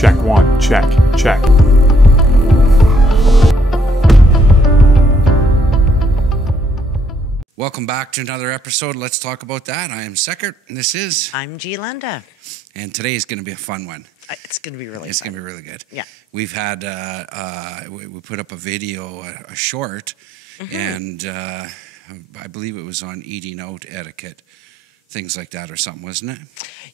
Check one, check. Welcome back to another episode. Let's talk about that. I am Seckert, and this is... I'm G'lenda. And today is going to be a fun one. It's going to be really It's fun. going to be really good. Yeah. We've had, we put up a video, a short, and I believe it was on eating out etiquette, things like that or something, wasn't it?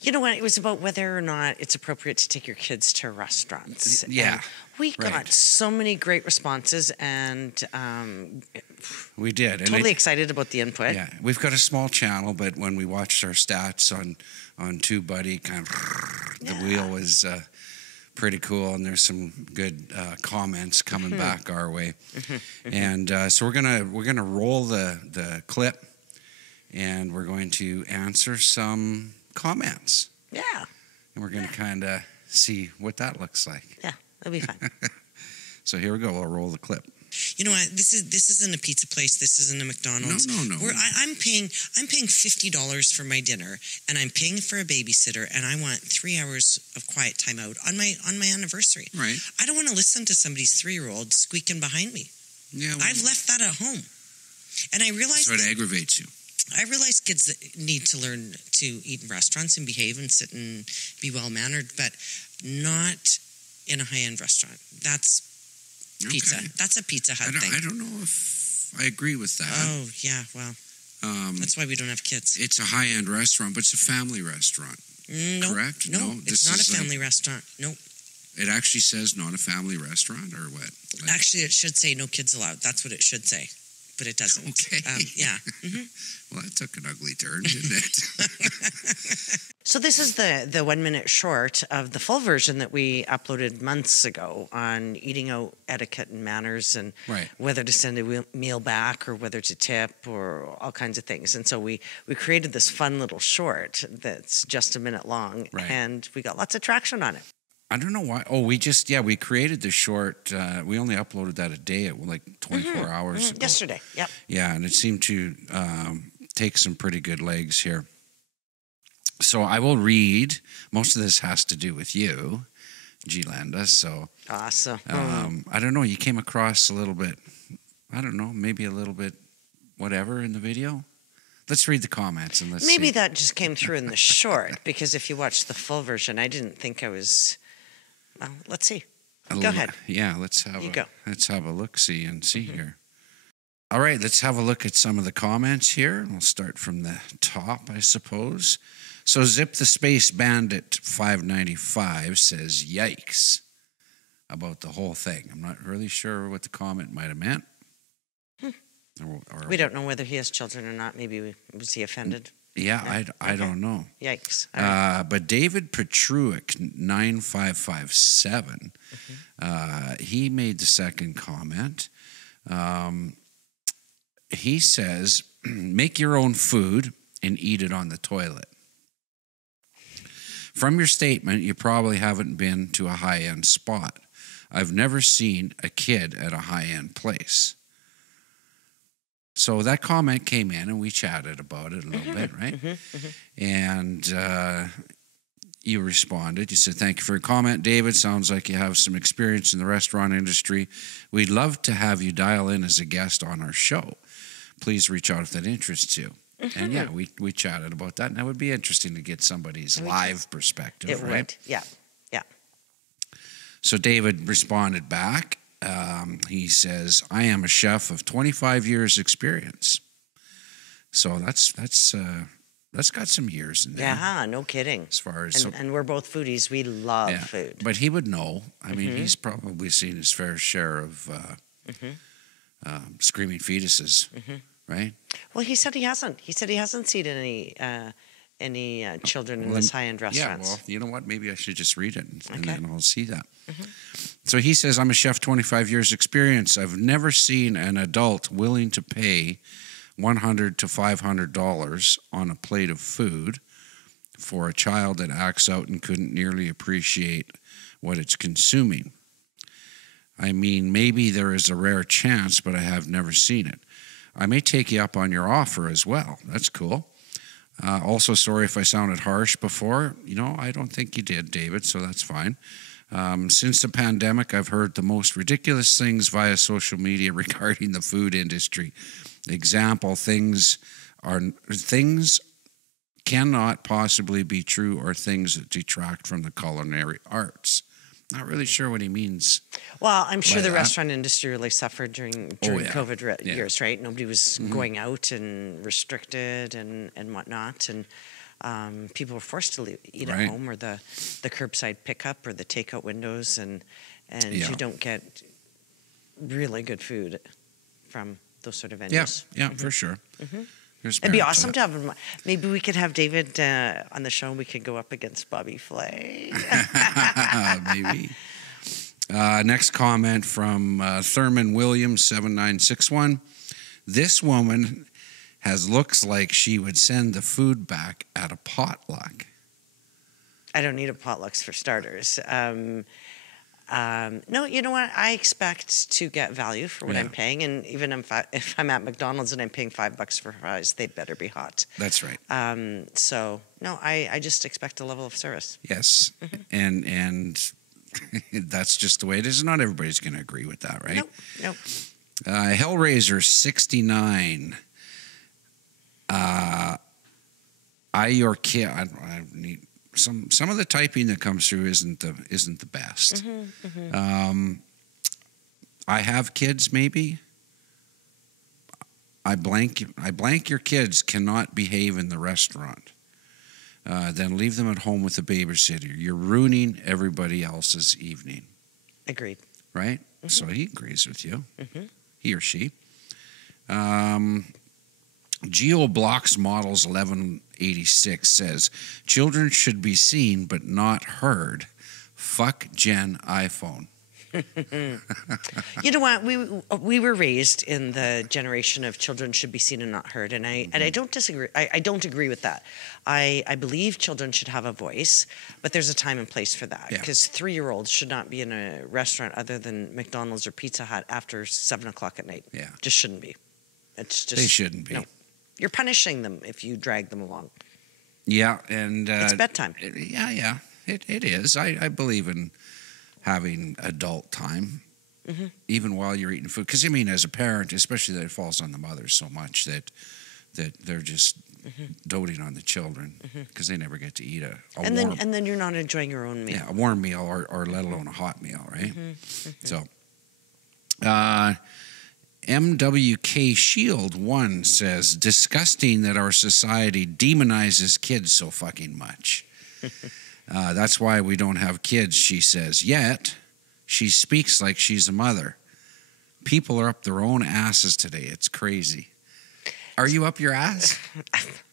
You know what? It was about whether or not it's appropriate to take your kids to restaurants. Yeah. And we got so many great responses, and we did. And totally excited about the input. Yeah. We've got a small channel, but when we watched our stats on TubeBuddy, kind of the wheel was pretty cool, and there's some good comments coming back our way. And so we're gonna roll the clip, and we're going to answer some comments. Yeah. And we're going to kind of see what that looks like. Yeah, it'll be fun. So here we go. I'll roll the clip. You know what? This isn't a pizza place. This isn't a McDonald's. No. I'm paying $50 for my dinner, and I'm paying for a babysitter, and I want 3 hours of quiet time out on my anniversary. Right. I don't want to listen to somebody's 3-year-old squeaking behind me. Yeah. Well, I've left that at home, and I realize so it aggravates you. I realize kids that need to learn to eat in restaurants and behave and sit and be well-mannered, but not in a high-end restaurant. That's pizza. Okay. That's a Pizza Hut thing. I don't know if I agree with that. Oh, yeah, well, that's why we don't have kids. It's a high-end restaurant, but it's a family restaurant. No, correct? No, This it's not a is family restaurant. Nope. It actually says not a family restaurant, or what? Actually, it should say no kids allowed. That's what it should say, but it doesn't. Okay. Yeah. Well, that took an ugly turn, didn't it? So this is the 1 minute short of the full version that we uploaded months ago on eating out etiquette and manners, and whether to send a meal back or whether to tip or all kinds of things. And so we created this fun little short that's just a minute long, and we got lots of traction on it. I don't know why. Oh, we created the short. We only uploaded that a day, at like 24 hours ago. Yesterday, yep. Yeah, and it seemed to take some pretty good legs here. So I will read. Most of this has to do with you, G'lenda. So awesome. I don't know. You came across a little bit, I don't know, maybe a little bit whatever in the video. Let's read the comments and let's maybe see. that just came through in the short, because if you watch the full version, I didn't think I was... Well, let's see. Go ahead. Yeah, let's have a look-see and see here. All right, let's have a look at some of the comments here. We'll start from the top, I suppose. So Zip the Space Bandit 595 says, yikes, about the whole thing. I'm not really sure what the comment might have meant. Or we don't know whether he has children or not. Maybe was he offended? Yeah, I don't know. Yikes. But David Petruick 9557, he made the second comment. He says, make your own food and eat it on the toilet. From your statement, you probably haven't been to a high-end spot. I've never seen a kid at a high-end place. So that comment came in, and we chatted about it a little bit, right? And you responded. You said, thank you for your comment, David. Sounds like you have some experience in the restaurant industry. We'd love to have you dial in as a guest on our show. Please reach out if that interests you. And yeah, we chatted about that, and that would be interesting to get somebody's live perspective, it right? Would. Yeah. So David responded back. He says, I am a chef of 25 years experience. So that's got some years in there. Yeah, no kidding. As far as and we're both foodies. We love food. But he would know. I mean, he's probably seen his fair share of screaming fetuses, right? Well, he said he hasn't. He said he hasn't seen any children in this high-end restaurants. Yeah, well, you know what? Maybe I should just read it, and then I'll see that. So he says, I'm a chef, 25 years experience. I've never seen an adult willing to pay $100 to $500 on a plate of food for a child that acts out and couldn't nearly appreciate what it's consuming. I mean, maybe there is a rare chance, but I have never seen it. I may take you up on your offer as well. That's cool. Also, sorry if I sounded harsh before. You know, I don't think you did, David, so that's fine. Since the pandemic, I've heard the most ridiculous things via social media regarding the food industry. Example, things cannot possibly be true, or things that detract from the culinary arts. Not really sure what he means. Well, I'm sure the restaurant industry really suffered during COVID years, right? Nobody was going out and restricted and whatnot, and people were forced to eat at home, or the curbside pickup or the takeout windows, and you don't get really good food from those sort of venues. Yeah, for sure. It'd be awesome to have him. Maybe we could have David on the show, and we could go up against Bobby Flay. Maybe. Next comment from Thurman Williams, 7961. This woman looks like she would send the food back at a potluck. I don't need a potlucks for starters. No, you know what? I expect to get value for what I'm paying, and even if I'm at McDonald's and I'm paying $5 for fries, they better be hot. That's right. So no, I just expect a level of service. Yes, and that's just the way it is. Not everybody's going to agree with that, right? Nope. Hellraiser 69. Your kid. I need. Some of the typing that comes through isn't the best. I have kids, maybe. I blank your kids cannot behave in the restaurant. Then leave them at home with a babysitter. You're ruining everybody else's evening. Agreed. Right? So he agrees with you. He or she. GeoBlocks Models 1186 says, children should be seen but not heard. Fuck Gen iPhone. You know what? We were raised in the generation of children should be seen and not heard, and I don't disagree. I don't agree with that. I believe children should have a voice, but there's a time and place for that. Because 3-year-olds should not be in a restaurant other than McDonald's or Pizza Hut after 7:00 at night. Yeah, just shouldn't be. It's just they shouldn't be. No. You're punishing them if you drag them along. Yeah, and it's bedtime. It is. I believe in having adult time, even while you're eating food. Because I mean, as a parent, especially, that it falls on the mothers so much that they're just doting on the children because they never get to eat a warm. And then you're not enjoying your own meal. Yeah, a warm meal or let alone a hot meal, right? So, MWK Shield 1 says, disgusting that our society demonizes kids so fucking much. That's why we don't have kids, she says. Yet, she speaks like she's a mother. People are up their own asses today. It's crazy. Are you up your ass?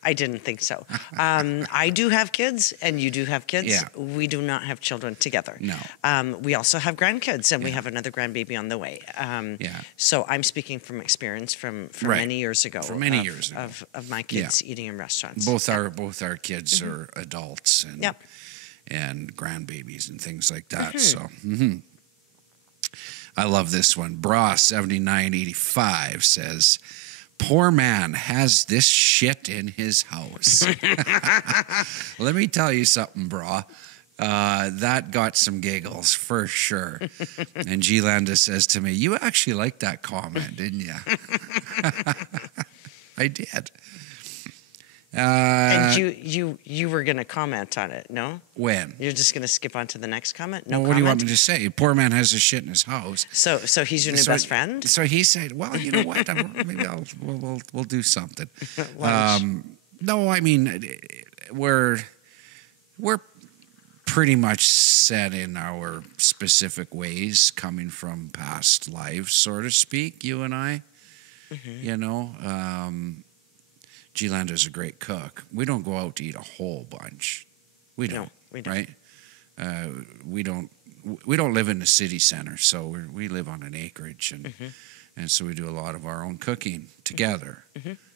I didn't think so. I do have kids, and you do have kids. Yeah. We do not have children together. No. We also have grandkids, and we have another grandbaby on the way. So I'm speaking from experience from many years ago. From many years ago. Of my kids eating in restaurants. Both our kids are adults and grandbabies and things like that. So I love this one. Bra 7985 says, poor man has this shit in his house. Let me tell you something, bra. That got some giggles for sure. And G'lenda says to me, you actually liked that comment, didn't you? I did. And you were going to comment on it, no? When? You're just going to skip on to the next comment? No well, what do you want me to say? Poor man has his shit in his house. So he's your new best friend? So he said, well, you know what? Maybe we'll do something. No, I mean, we're pretty much set in our specific ways coming from past lives, so to speak, you and I. You know, G'lenda's a great cook. We don't go out to eat a whole bunch. We don't. Right? We don't live in the city center, so we live on an acreage, and so we do a lot of our own cooking together.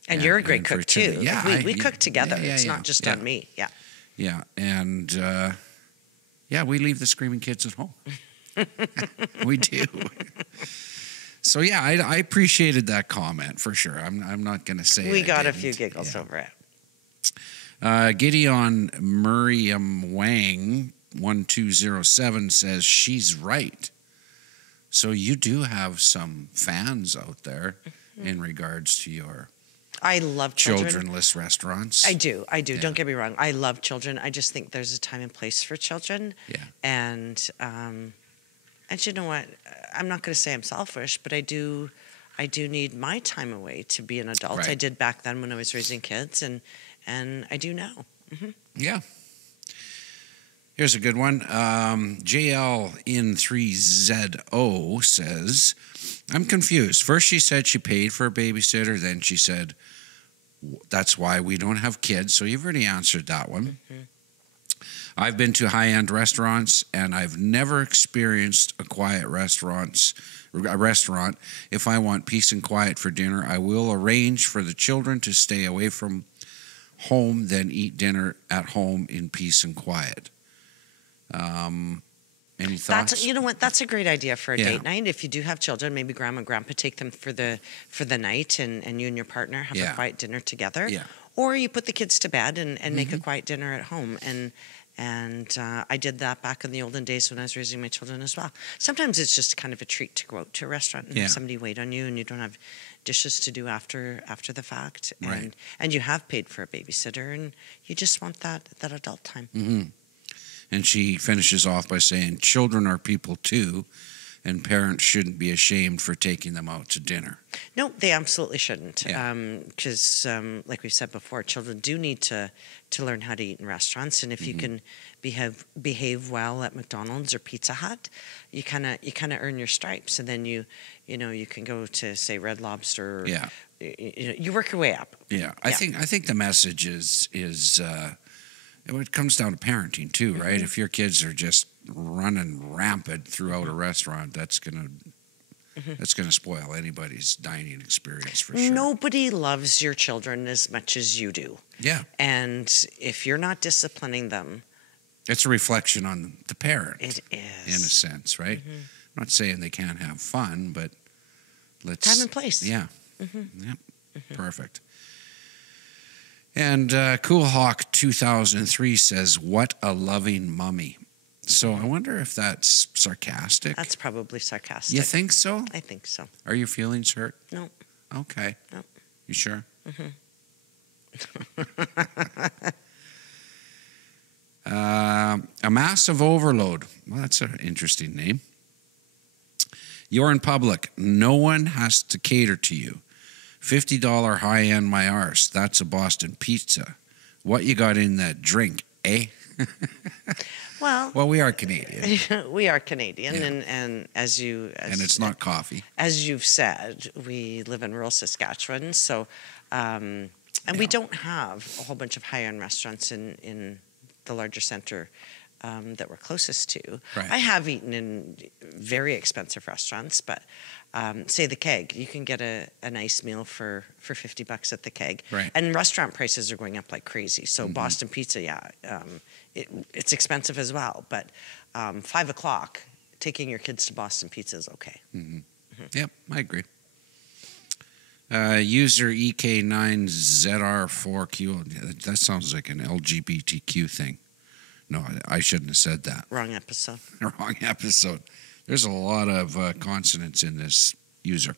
And you're a great cook too. Yeah, we cook together. It's not just on me. Yeah. Yeah, and we leave the screaming kids at home. We do. So yeah, I appreciated that comment for sure. I'm not going to say we got a few giggles over it. Gideon Miriam Wang 1207 says she's right. So you do have some fans out there in regards to your I love children. childrenless restaurants. I do. Yeah. Don't get me wrong. I love children. I just think there's a time and place for children. Yeah. And you know what? I'm not going to say I'm selfish, but I do need my time away to be an adult. Right. I did back then when I was raising kids, and I do now. Yeah. Here's a good one. JL in 3ZO says, I'm confused. First she said she paid for a babysitter. Then she said, that's why we don't have kids. So you've already answered that one. I've been to high-end restaurants, and I've never experienced a restaurant. If I want peace and quiet for dinner, I will arrange for the children to stay away from home, then eat dinner at home in peace and quiet. Any thoughts? You know what? That's a great idea for a date night. If you do have children, maybe grandma and grandpa take them for the night, and you and your partner have a quiet dinner together. Yeah. Or you put the kids to bed and make a quiet dinner at home. And I did that back in the olden days when I was raising my children as well. Sometimes it's just kind of a treat to go out to a restaurant and have somebody wait on you, and you don't have dishes to do after the fact. Right. And you have paid for a babysitter, and you just want that adult time. Mm-hmm. And she finishes off by saying, children are people too, and parents shouldn't be ashamed for taking them out to dinner. No, they absolutely shouldn't. Yeah. Because, like we've said before, children do need to learn how to eat in restaurants. And if you can behave well at McDonald's or Pizza Hut, you kind of earn your stripes. And then you can go to, say, Red Lobster. Or, you work your way up. Yeah. I think the message is it comes down to parenting too, right? If your kids are just running rampant throughout a restaurant, that's gonna spoil anybody's dining experience for sure. Nobody loves your children as much as you do. Yeah. And if you're not disciplining them, it's a reflection on the parent. It is. In a sense, right? I'm not saying they can't have fun, but let's time and place. Yeah. Yep. Perfect. And Cool Hawk 2003 says, what a loving mummy. So I wonder if that's sarcastic. That's probably sarcastic. You think so? I think so. Are your feelings hurt? No. Okay. No. You sure? A massive overload. Well, that's an interesting name. You're in public. No one has to cater to you. $50 high-end my arse. That's a Boston pizza. What you got in that drink, eh? Well, we are Canadian. We are Canadian, and and it's not coffee. As you've said, we live in rural Saskatchewan, so we don't have a whole bunch of high-end restaurants in the larger center that we're closest to. Right. I have eaten in very expensive restaurants, but say the Keg, you can get a nice meal for $50 at the Keg. Right. And restaurant prices are going up like crazy. So Boston Pizza, it's expensive as well. But 5 o'clock, taking your kids to Boston Pizza is okay. Yep, I agree. User EK9ZR4Q. That sounds like an LGBTQ thing. No, I shouldn't have said that. Wrong episode. Wrong episode. There's a lot of consonants in this user.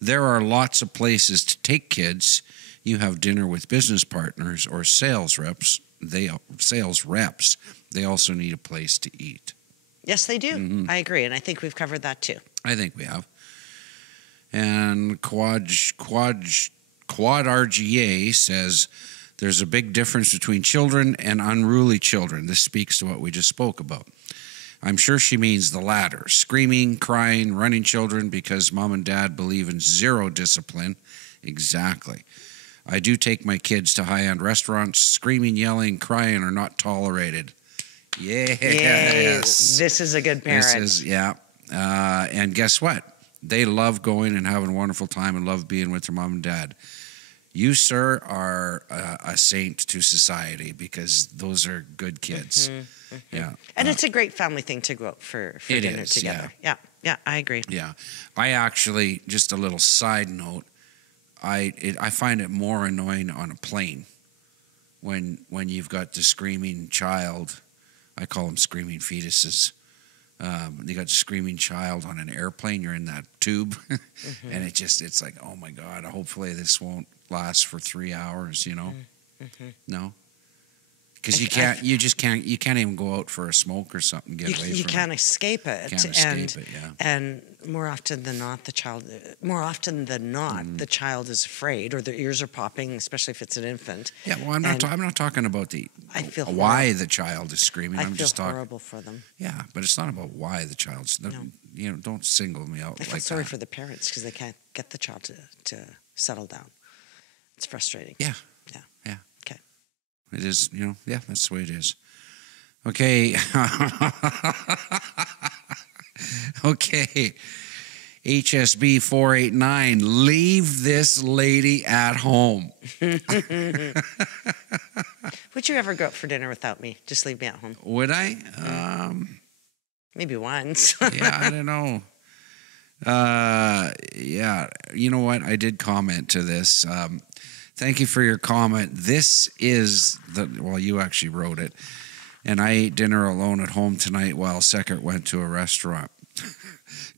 There are lots of places to take kids. You have dinner with business partners or sales reps. They also need a place to eat. Yes, they do. I agree, and I think we've covered that too. I think we have. And Quad RGA says there's a big difference between children and unruly children. This speaks to what we just spoke about. I'm sure she means the latter. Screaming, crying, running children because mom and dad believe in zero discipline. Exactly. I do take my kids to high-end restaurants. Screaming, yelling, crying are not tolerated. Yes. This is a good parent. And guess what? They love going and having a wonderful time and love being with their mom and dad. You, sir, are a saint to society because those are good kids. Yeah, and it's a great family thing to go out for dinner together. Yeah, I agree. Yeah, I actually, just a little side note, I find it more annoying on a plane when you've got the screaming child I call them screaming fetuses. They got a screaming child on an airplane. You're in that tube, and it's like, oh my God, hopefully this won't last for 3 hours, you know? No? Because you can't even go out for a smoke or something, get away from it. You can't escape it. Can't escape it, yeah. And more often than not, the child is afraid, or their ears are popping, especially if it's an infant. Yeah, well, I'm not talking about why the child is screaming. I'm just talking horrible for them. Yeah, but it's not about why the child's. No. You know, don't single me out. I feel sorry for the parents because they can't get the child to settle down. It's frustrating. Yeah. Yeah. Yeah. Okay. It is. You know. Yeah, that's the way it is. Okay. Okay. HSB 489, leave this lady at home. Would you ever go out for dinner without me? Just leave me at home. Would I? Maybe once. Yeah, I don't know. Yeah, you know what? I did comment to this. Thank you for your comment. This is you actually wrote it. And I ate dinner alone at home tonight while Seckert went to a restaurant.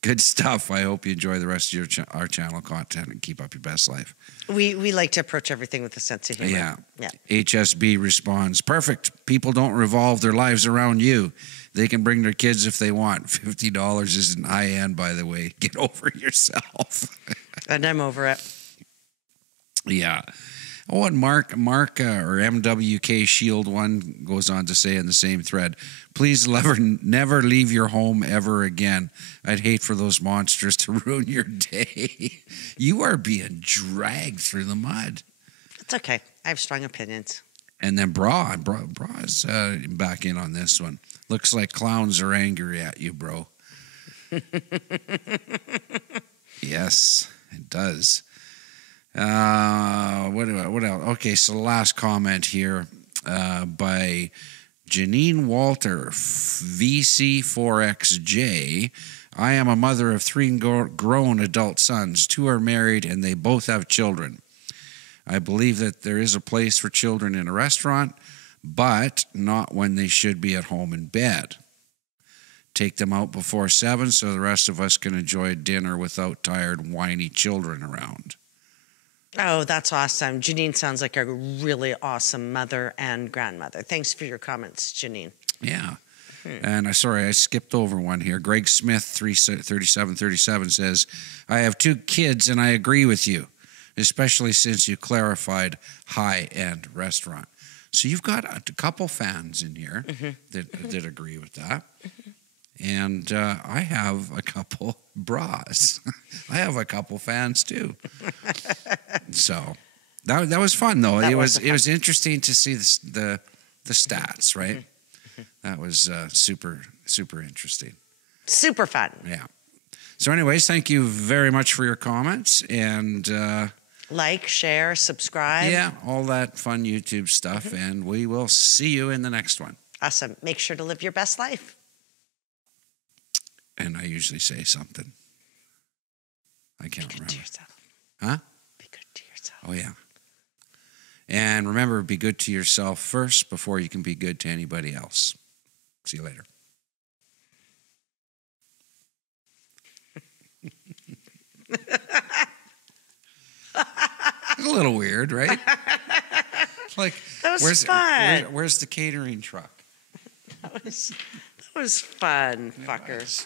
Good stuff. I hope you enjoy the rest of our channel content and keep up your best life. We like to approach everything with a sense of humor. Yeah. HSB responds, perfect. People don't revolve their lives around you. They can bring their kids if they want. $50 isn't high end, by the way. Get over yourself. And I'm over it. Yeah. Oh, and Mark or MWK Shield 1 goes on to say in the same thread, please never leave your home ever again. I'd hate for those monsters to ruin your day. You are being dragged through the mud. It's okay. I have strong opinions. And then Bra is back in on this one. Looks like clowns are angry at you, bro. Yes, it does. What else? Okay, so the last comment here by Janine Walter, VC4XJ. I am a mother of 3 grown adult sons. 2 are married, and they both have children. I believe that there is a place for children in a restaurant, but not when they should be at home in bed. Take them out before 7 so the rest of us can enjoy dinner without tired, whiny children around. Oh, that's awesome. Janine sounds like a really awesome mother and grandmother. Thanks for your comments, Janine. Yeah. And I skipped over one here. Greg Smith, 3737 says, I have 2 kids and I agree with you, especially since you clarified high-end restaurant. So you've got a couple fans in here that agree with that. And I have a couple bras. I have a couple fans too. So that was fun though. It was interesting to see the stats, right? That was super interesting. Super fun. Yeah. So anyways, thank you very much for your comments and like, share, subscribe. Yeah, all that fun YouTube stuff and we will see you in the next one. Awesome. Make sure to live your best life. And I usually say something. I can't remember. Be good to yourself. Huh? Be good to yourself. Oh, yeah. And remember, be good to yourself first before you can be good to anybody else. See you later. A little weird, right? Like, that was fun. Where's the catering truck? That was fun, fuckers.